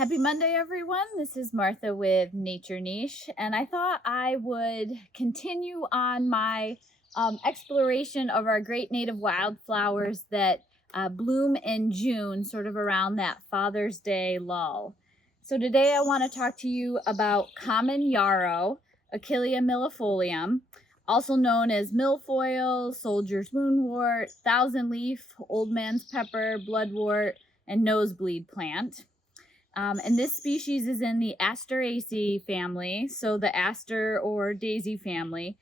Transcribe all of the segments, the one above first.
Happy Monday, everyone. This is Martha with Nature Niche, and I thought I would continue on my exploration of our great native wildflowers that bloom in June, sort of around that Father's Day lull. So today I want to talk to you about common yarrow, Achillea millefolium, also known as milfoil, soldier's woundwort, thousand leaf, old man's pepper, bloodwort, and nosebleed plant. And this species is in the Asteraceae family, so the aster or daisy family.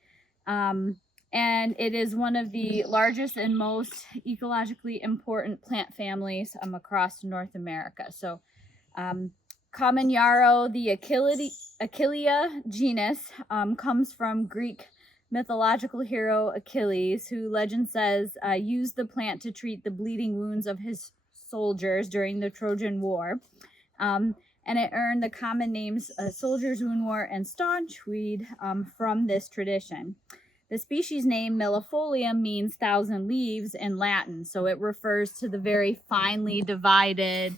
And it is one of the largest and most ecologically important plant families across North America. So common yarrow, the Achillea genus, comes from Greek mythological hero Achilles, who legend says used the plant to treat the bleeding wounds of his soldiers during the Trojan War. And it earned the common names soldier's woundwort and staunchweed from this tradition. The species name millefolium means thousand leaves in Latin, so it refers to the very finely divided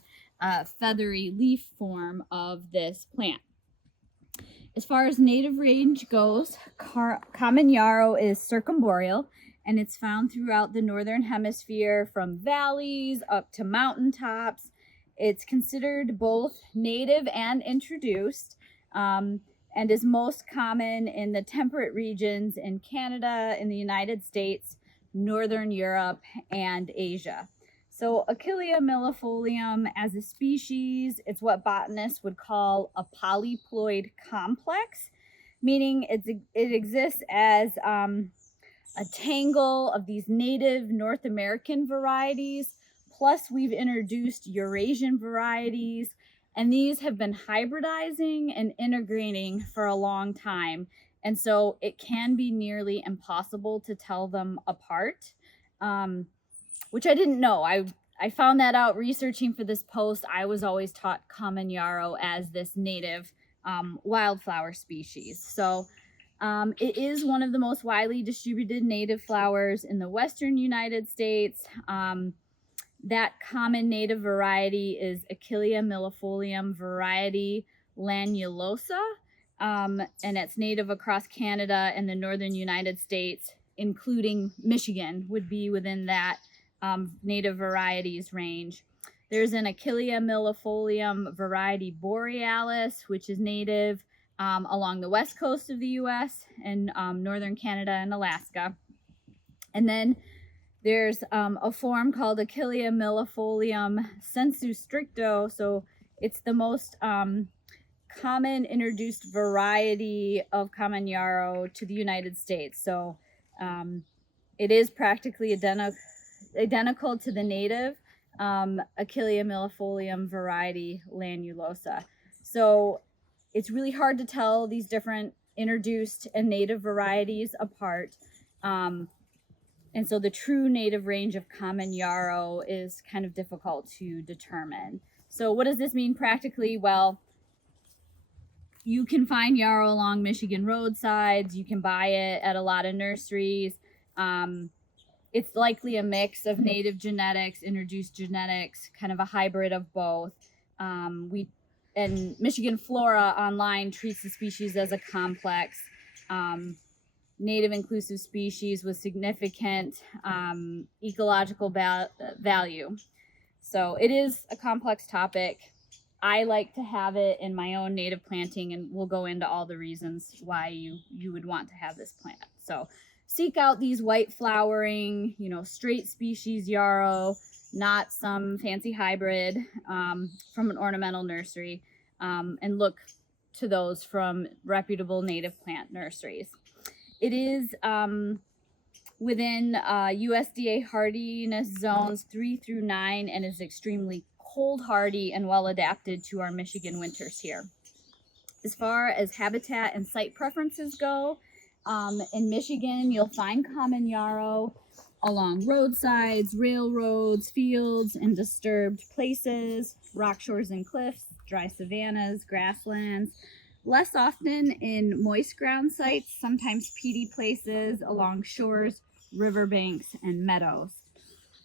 feathery leaf form of this plant. As far as native range goes, common yarrow is circumboreal, and it's found throughout the northern hemisphere from valleys up to mountaintops. It's considered both native and introduced, and is most common in the temperate regions in Canada, in the United States, Northern Europe, and Asia. So Achillea millefolium as a species, it's what botanists would call a polyploid complex, meaning it exists as a tangle of these native North American varieties. Plus, we've introduced Eurasian varieties, and these have been hybridizing and integrating for a long time. And so it can be nearly impossible to tell them apart, which I didn't know. I found that out researching for this post. I was always taught common yarrow as this native wildflower species. So it is one of the most widely distributed native flowers in the Western United States. That common native variety is Achillea millefolium variety lanulosa, and it's native across Canada and the northern United States, including Michigan would be within that native varieties range. There's an Achillea millefolium variety borealis, which is native along the west coast of the U.S. and northern Canada and Alaska. And then there's a form called Achillea millefolium sensu stricto. So it's the most common introduced variety of common yarrow to the United States. So it is practically identical to the native Achillea millefolium variety lanulosa. So it's really hard to tell these different introduced and native varieties apart. And so the true native range of common yarrow is kind of difficult to determine. So what does this mean practically? Well, you can find yarrow along Michigan roadsides. You can buy it at a lot of nurseries. It's likely a mix of native genetics, introduced genetics, kind of a hybrid of both. And Michigan Flora online treats the species as a complex native inclusive species with significant ecological value. So it is a complex topic. I like to have it in my own native planting, and we'll go into all the reasons why you would want to have this plant. So seek out these white flowering, straight species yarrow, not some fancy hybrid from an ornamental nursery, and look to those from reputable native plant nurseries. It is within USDA hardiness zones 3 through 9 and is extremely cold hardy and well adapted to our Michigan winters here. As far as habitat and site preferences go, in Michigan, you'll find common yarrow along roadsides, railroads, fields, and disturbed places, rock shores and cliffs, dry savannas, grasslands. Less often in moist ground sites, sometimes peaty places along shores, riverbanks, and meadows.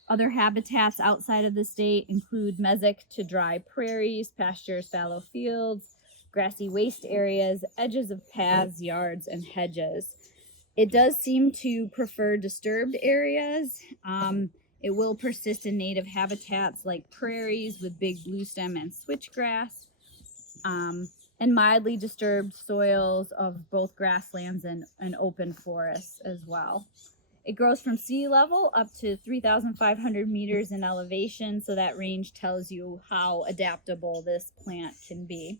Other habitats outside of the state include mesic to dry prairies, pastures, fallow fields, grassy waste areas, edges of paths, yards, and hedges. It does seem to prefer disturbed areas. It will persist in native habitats like prairies with big bluestem and switchgrass, and mildly disturbed soils of both grasslands and open forests as well. It grows from sea level up to 3,500 meters in elevation, so that range tells you how adaptable this plant can be.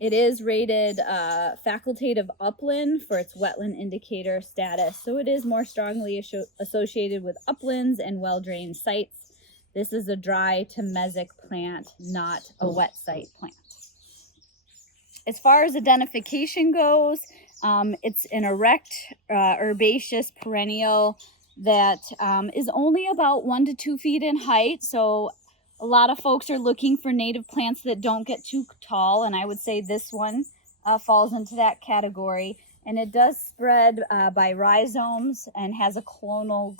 It is rated facultative upland for its wetland indicator status, so it is more strongly associated with uplands and well-drained sites. This is a dry to mesic plant, not a wet site plant. As far as identification goes, it's an erect herbaceous perennial that is only about 1 to 2 feet in height, so a lot of folks are looking for native plants that don't get too tall, and I would say this one falls into that category. And it does spread by rhizomes and has a clonal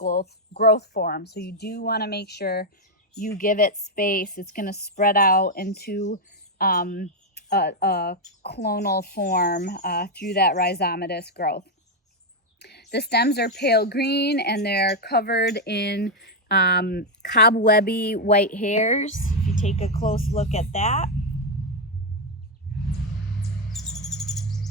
growth form. So you do want to make sure you give it space. It's going to spread out into a clonal form through that rhizomatous growth. The stems are pale green and they're covered in cobwebby white hairs. If you take a close look at that.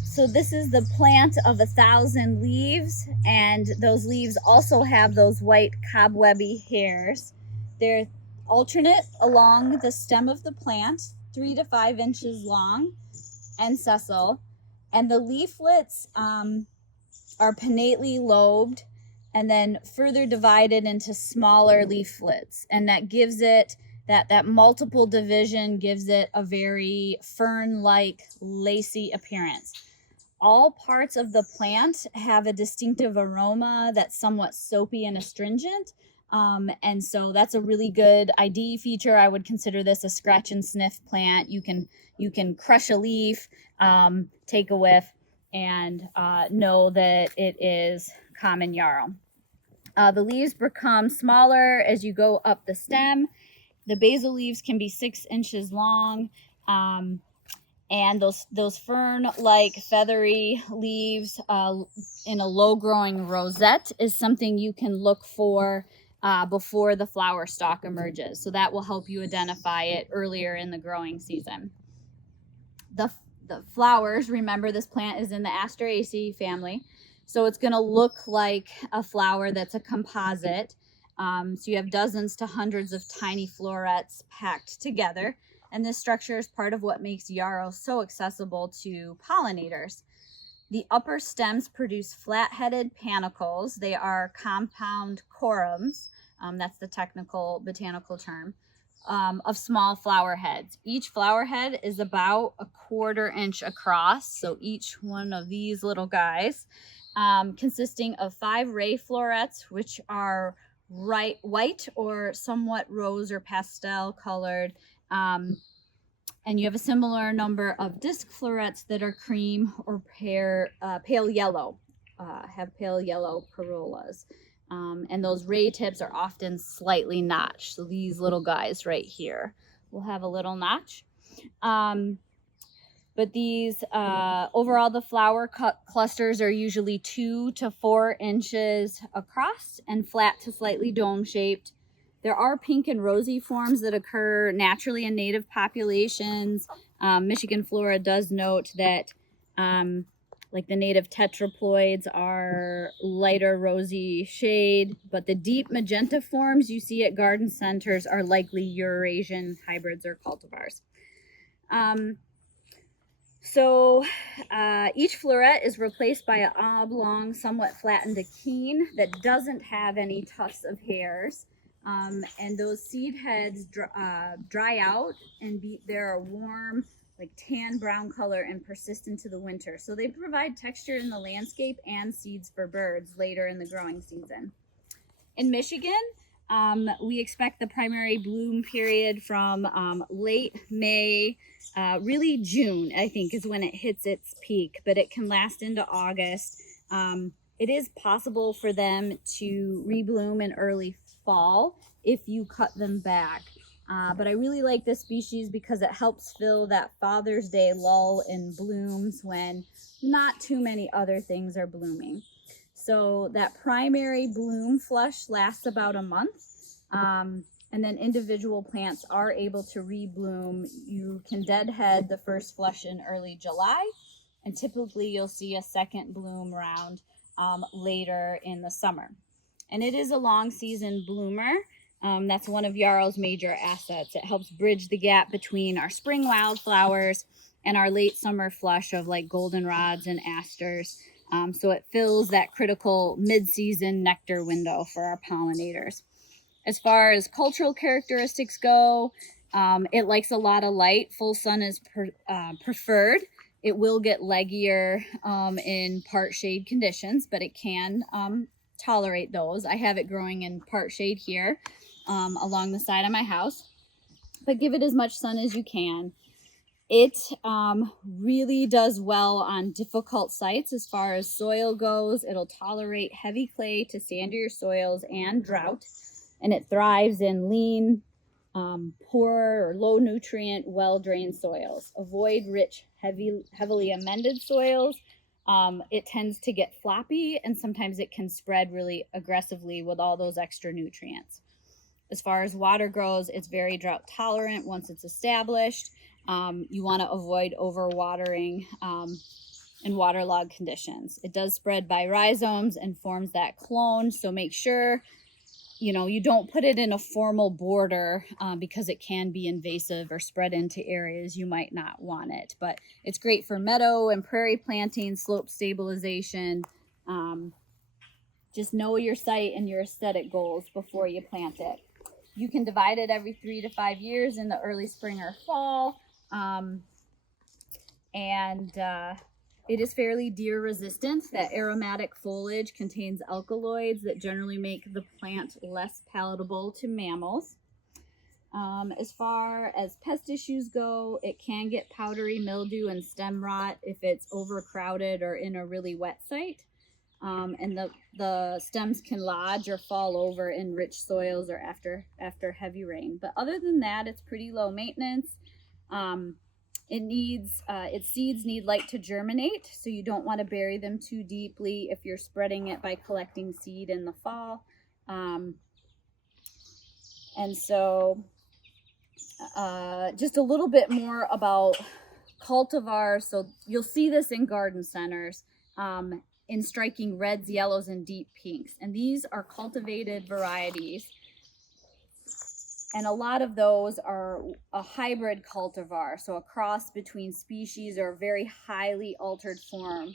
So this is the plant of 1,000 leaves, and those leaves also have those white cobwebby hairs. They're alternate along the stem of the plant, 3 to 5 inches long and sessile, and the leaflets are pinnately lobed and then further divided into smaller leaflets, and that gives it that multiple division gives it a very fern-like lacy appearance. All parts of the plant have a distinctive aroma that's somewhat soapy and astringent, and so that's a really good ID feature. I would consider this a scratch and sniff plant. You can crush a leaf, take a whiff, and know that it is common yarrow. The leaves become smaller as you go up the stem. The basal leaves can be 6 inches long, and those fern-like feathery leaves in a low-growing rosette is something you can look for before the flower stalk emerges. So that will help you identify it earlier in the growing season. The flowers, remember this plant is in the Asteraceae family, so it's going to look like a flower that's a composite. So you have dozens to hundreds of tiny florets packed together. And this structure is part of what makes yarrow so accessible to pollinators. The upper stems produce flat-headed panicles. They are compound corms, that's the technical botanical term, of small flower heads. Each flower head is about 1/4 inch across, so each one of these little guys, consisting of 5 ray florets, which are white or somewhat rose or pastel colored, and you have a similar number of disc florets that are cream or pale yellow, have pale yellow corollas. And those ray tips are often slightly notched. So these little guys right here will have a little notch. But these, overall, the flower clusters are usually 2 to 4 inches across and flat to slightly dome-shaped. There are pink and rosy forms that occur naturally in native populations. Michigan Flora does note that like the native tetraploids are lighter rosy shade, but the deep magenta forms you see at garden centers are likely Eurasian hybrids or cultivars. So each floret is replaced by an oblong, somewhat flattened achene that doesn't have any tufts of hairs. And those seed heads dry out and they're a warm, like tan brown color and persist into the winter. So they provide texture in the landscape and seeds for birds later in the growing season. In Michigan, we expect the primary bloom period from late May, really June, I think, is when it hits its peak, but it can last into August. It is possible for them to rebloom in early fall if you cut them back. But I really like this species because it helps fill that Father's Day lull in blooms when not too many other things are blooming. So that primary bloom flush lasts about a month, and then individual plants are able to rebloom. You can deadhead the first flush in early July, and typically you'll see a second bloom round later in the summer. And it is a long season bloomer. That's one of yarrow's major assets. It helps bridge the gap between our spring wildflowers and our late summer flush of like goldenrods and asters. So it fills that critical mid-season nectar window for our pollinators. As far as cultural characteristics go, it likes a lot of light. Full sun is preferred. It will get leggier in part shade conditions, but it can tolerate those. I have it growing in part shade here along the side of my house, but give it as much sun as you can. It really does well on difficult sites as far as soil goes. It'll tolerate heavy clay to sandier soils and drought, and it thrives in lean, poor or low nutrient, well-drained soils. Avoid rich, heavily amended soils. It tends to get floppy, and sometimes it can spread really aggressively with all those extra nutrients. As far as water goes, it's very drought tolerant once it's established. You want to avoid overwatering in waterlogged conditions. It does spread by rhizomes and forms that clone, so make sure you don't put it in a formal border because it can be invasive or spread into areas you might not want it. But it's great for meadow and prairie planting, slope stabilization. Just know your site and your aesthetic goals before you plant it. You can divide it every 3 to 5 years in the early spring or fall. It is fairly deer resistant. That aromatic foliage contains alkaloids that generally make the plant less palatable to mammals. As far as pest issues go, it can get powdery mildew and stem rot if it's overcrowded or in a really wet site. And the stems can lodge or fall over in rich soils or after heavy rain. But other than that, it's pretty low maintenance. Its seeds need light to germinate, so you don't want to bury them too deeply if you're spreading it by collecting seed in the fall. Just a little bit more about cultivars. So you'll see this in garden centers in striking reds, yellows, and deep pinks. And these are cultivated varieties. And a lot of those are a hybrid cultivar, so a cross between species or a very highly altered form.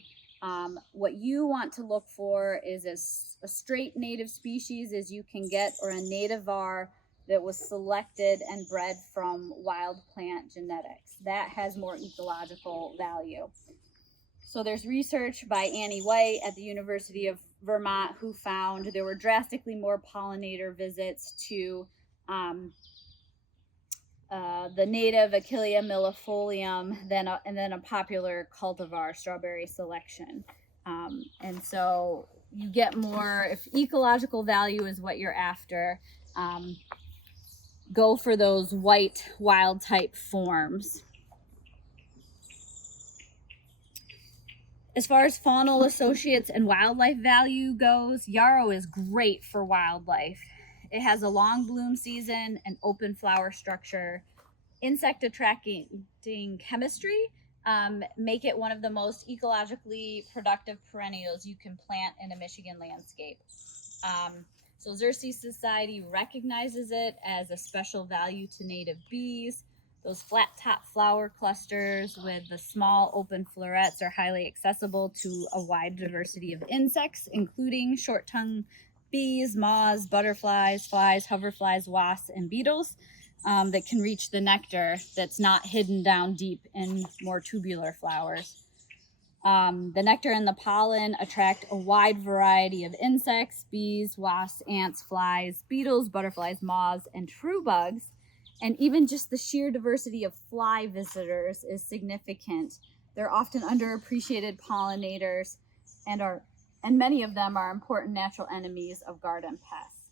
What you want to look for is a straight native species as you can get, or a nativar that was selected and bred from wild plant genetics. That has more ecological value. So there's research by Annie White at the University of Vermont who found there were drastically more pollinator visits to the native Achillea millefolium than a popular cultivar, strawberry selection. And so you get more, if ecological value is what you're after, go for those white wild type forms. As far as faunal associates and wildlife value goes, yarrow is great for wildlife. It has a long bloom season, an open flower structure, insect attracting chemistry, make it one of the most ecologically productive perennials you can plant in a Michigan landscape. So Xerces Society recognizes it as a special value to native bees. Those flat top flower clusters with the small open florets are highly accessible to a wide diversity of insects, including short-tongued bees, moths, butterflies, flies, hoverflies, wasps, and beetles that can reach the nectar that's not hidden down deep in more tubular flowers. The nectar and the pollen attract a wide variety of insects: bees, wasps, ants, flies, beetles, butterflies, moths, and true bugs. And even just the sheer diversity of fly visitors is significant. They're often underappreciated pollinators and are and many of them are important natural enemies of garden pests.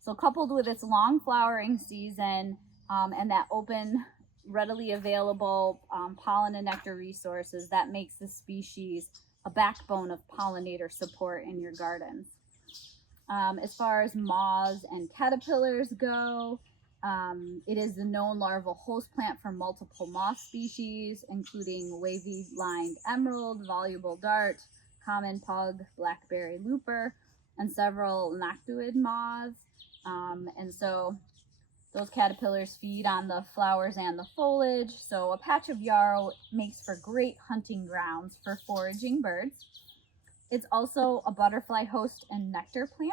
So coupled with its long flowering season and that open, readily available pollen and nectar resources, that makes the species a backbone of pollinator support in your gardens. As far as moths and caterpillars go, it is the known larval host plant for multiple moth species, including wavy-lined emerald, voluble dart, common pug, blackberry looper, and several noctuid moths. And so those caterpillars feed on the flowers and the foliage. So a patch of yarrow makes for great hunting grounds for foraging birds. It's also a butterfly host and nectar plant.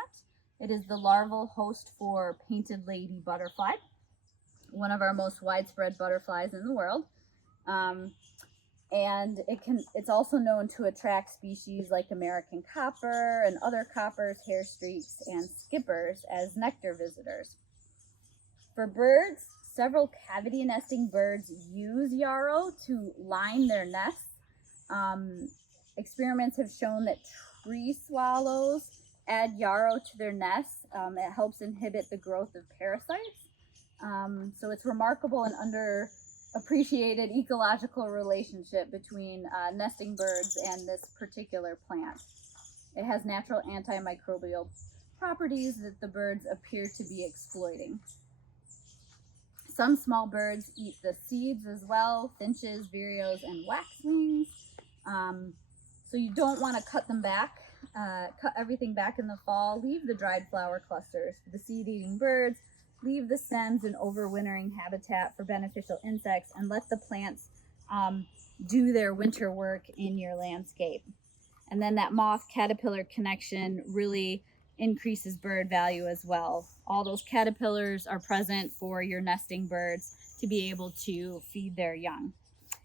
It is the larval host for painted lady butterfly, one of our most widespread butterflies in the world. And it's also known to attract species like American copper and other coppers, hair streaks, and skippers as nectar visitors. For birds, several cavity nesting birds use yarrow to line their nests. Experiments have shown that tree swallows add yarrow to their nests. It helps inhibit the growth of parasites. So it's remarkable and underappreciated ecological relationship between nesting birds and this particular plant. It has natural antimicrobial properties that the birds appear to be exploiting. Some small birds eat the seeds as well, finches, vireos, and waxwings. So you don't want to cut them back. Cut everything back in the fall. Leave the dried flower clusters for the seed-eating birds. Leave the stems in overwintering habitat for beneficial insects, and let the plants do their winter work in your landscape. And then that moth-caterpillar connection really increases bird value as well. All those caterpillars are present for your nesting birds to be able to feed their young.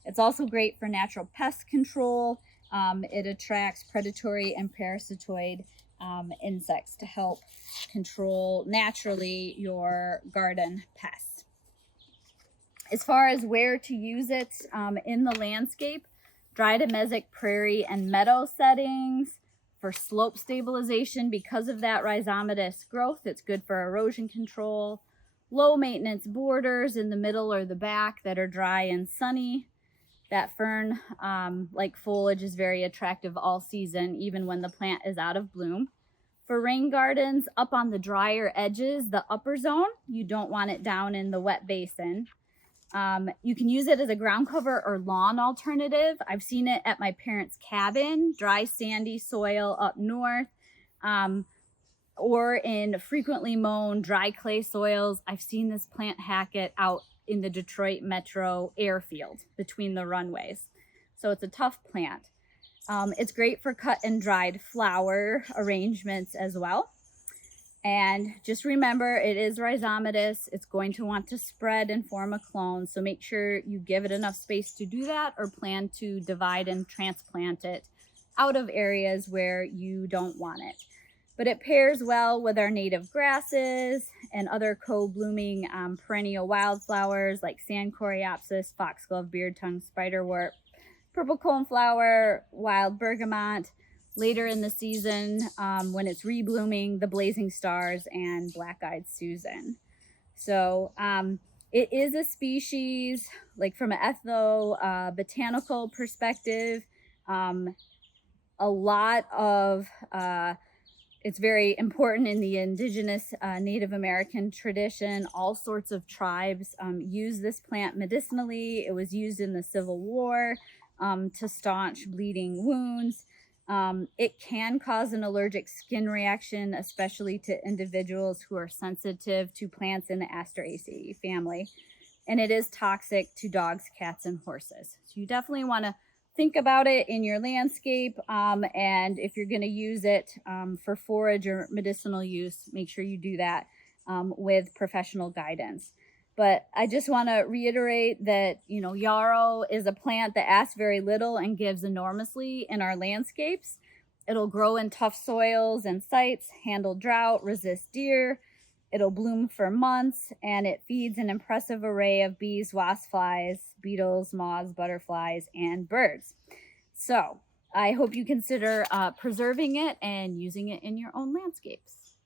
It's also great for natural pest control. It attracts predatory and parasitoid insects to help control naturally your garden pests. As far as where to use it in the landscape, dry to mesic prairie and meadow settings. For slope stabilization, because of that rhizomatous growth, it's good for erosion control. Low maintenance borders in the middle or the back that are dry and sunny. That fern like foliage is very attractive all season, even when the plant is out of bloom. For rain gardens, up on the drier edges, the upper zone, you don't want it down in the wet basin. You can use it as a ground cover or lawn alternative. I've seen it at my parents' cabin, dry sandy soil up north, or in frequently mown dry clay soils. I've seen this plant hack it out in the Detroit metro airfield between the runways. So it's a tough plant. It's great for cut and dried flower arrangements as well. And just remember, it is rhizomatous. It's going to want to spread and form a clone. So make sure you give it enough space to do that, or plan to divide and transplant it out of areas where you don't want it. But it pairs well with our native grasses and other co-blooming perennial wildflowers like sand coreopsis, foxglove, beardtongue, spiderwort, purple coneflower, wild bergamot. Later in the season, when it's reblooming, the blazing stars and black-eyed Susan. So it is a species, like from an ethnobotanical perspective, a lot of it's very important in the indigenous Native American tradition. All sorts of tribes use this plant medicinally. It was used in the Civil War to staunch bleeding wounds. It can cause an allergic skin reaction, especially to individuals who are sensitive to plants in the Asteraceae family. And it is toxic to dogs, cats, and horses. So you definitely want to think about it in your landscape. And if you're going to use it for forage or medicinal use, make sure you do that with professional guidance. But I just want to reiterate that, yarrow is a plant that asks very little and gives enormously in our landscapes. It'll grow in tough soils and sites, handle drought, resist deer. It'll bloom for months, and it feeds an impressive array of bees, wasp flies, beetles, moths, butterflies, and birds. So I hope you consider preserving it and using it in your own landscapes.